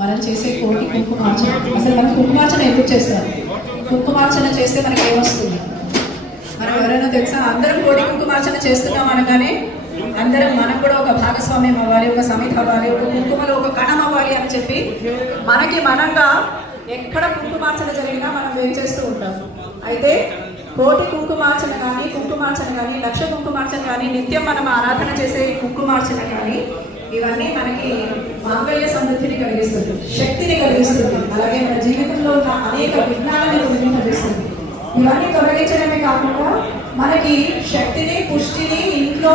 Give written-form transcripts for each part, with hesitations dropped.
మనం చేసే కోటి కుంకుమార్చన. అసలు మనం కుంకుమార్చన ఎప్పుడు చేస్తారు? కుంకుమార్చన చేస్తే మనకి ఏమొస్తుంది? మనం ఎవరైనా తెలుసా? అందరం కోటి కుంకుమార్చన చేస్తున్నాం అనగానే అందరం మనం కూడా ఒక భాగస్వామ్యం అవ్వాలి, ఒక సమితి అవ్వాలి, ఒక కుంకుమలో ఒక కణం అవ్వాలి అని చెప్పి మనకి మనంగా ఎక్కడ కుంకుమార్చన జరిగినా మనం ఏం చేస్తూ ఉంటాం. అయితే కోటి కుంకుమార్చన కానీ లక్ష కుంకుమార్చన కానీ నిత్యం మనం ఆరాధన చేసే కుంకుమార్చన కానీ ఇవన్నీ మనకి మాంగళ్య సమృద్ధిని కలిగిస్తుంది, శక్తిని కలిగిస్తుంది, అలాగే మన జీవితంలో ఉన్న అనేక విఘ్నాలను తొలగింపజేస్తుంది. ఇవన్నీ తొలగించడమే కాకుండా మనకి శక్తిని, పుష్టిని, ఇంట్లో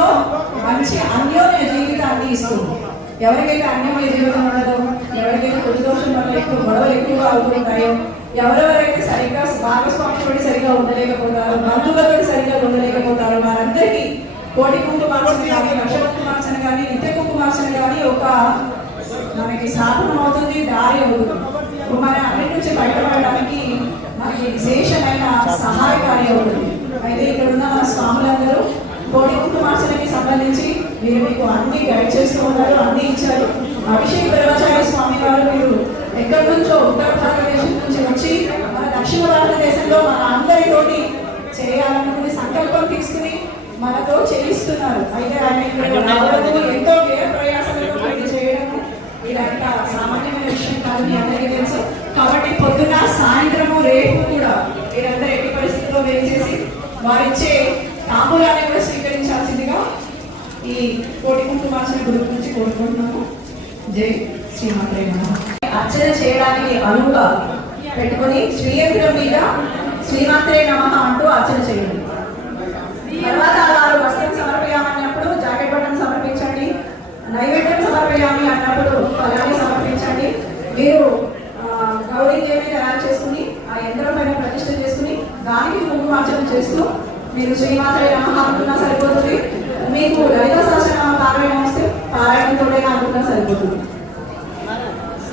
మంచి అన్యోన్య జీవితాన్ని ఇస్తుంది. ఎవరికైతే అన్యోన్య జీవితం ఉండదో, ఎవరికైతే కుటుంబం వల్ల ఎక్కువ గొడవలు ఎక్కువగా అవుతుంటాయో, ఎవరెవరైతే సరిగ్గా భాగస్వామితో సరిగ్గా ఉండలేకపోతారో, బంధువులతో సరిగ్గా ఉండలేకపోతారో వారందరికీ కోటి కుంకుమార్చన కానీ, లక్ష కుంకుమార్చన కానీ, నిత్య కుంకుమార్చన కానీ ఒక మనకి సాధనం అవుతుంది, దారి అవుతుంది. మన అన్నిటి నుంచి బయటపడడానికి మనకి విశేషమైన సహాయకారి అవుతుంది. అయితే ఇక్కడ ఉన్న మన స్వాములందరూ కోటి కుంకుమార్చనకి సంబంధించి మీరు మీకు అన్ని గైడ్ చేస్తూ ఉన్నారు, అన్ని ఇచ్చారు. అభిషేక్ దేవాచార్య స్వామి వారు మీరు ఎక్కడి నుంచో ఉత్తర భారతదేశం నుంచి వచ్చి మన దక్షిణ భారతదేశంలో మన అందరితోటి చేయాలనుకుని సంకల్పం తీసుకుని మనతో చేయిస్తున్నారు. అయితే ఆయన ఎంతో వ్యయ ప్రయాసాలతో ఇది చేయడము ఇదంతా సామాన్యమైన విషయం కాదు, మీ అందరికీ తెలుసు. కాబట్టి పొద్దున, సాయంత్రము, రేపు కూడా మీరందరూ ఎట్టి పరిస్థితుల్లో వేసేసి వారిచ్చే తాంబూలాన్ని కూడా స్వీకరించాల్సిందిగా ఈ కోటి కుంకుమార్చన గురువు నుంచి కోరుకుంటున్నాము. జై శ్రీమాత్రే నమః. అర్చన చేయడానికి అనువుగా పెట్టుకుని శ్రీయంత్రం మీద శ్రీమాత్రే నమః అంటూ అర్చన చేయండి. తర్వాత వారు వస్త్రం సమర్పయామన్నప్పుడు జాకెట్ బటన్ సమర్పించండి, నైవేద్యం సమర్పయామి అన్నప్పుడు ఫలాన్ని సమర్పించండి. మీరు గౌరీదేవిని తయారు చేసుకుని ఆ యంత్రం పైన ప్రతిష్ఠ చేసుకుని దానికి కుంకుమార్చన చేస్తూ మీరు శ్రీమాత్రే నమః అనుకున్నా సరిపోతుంది. మీకు లలిత సహస్రనామ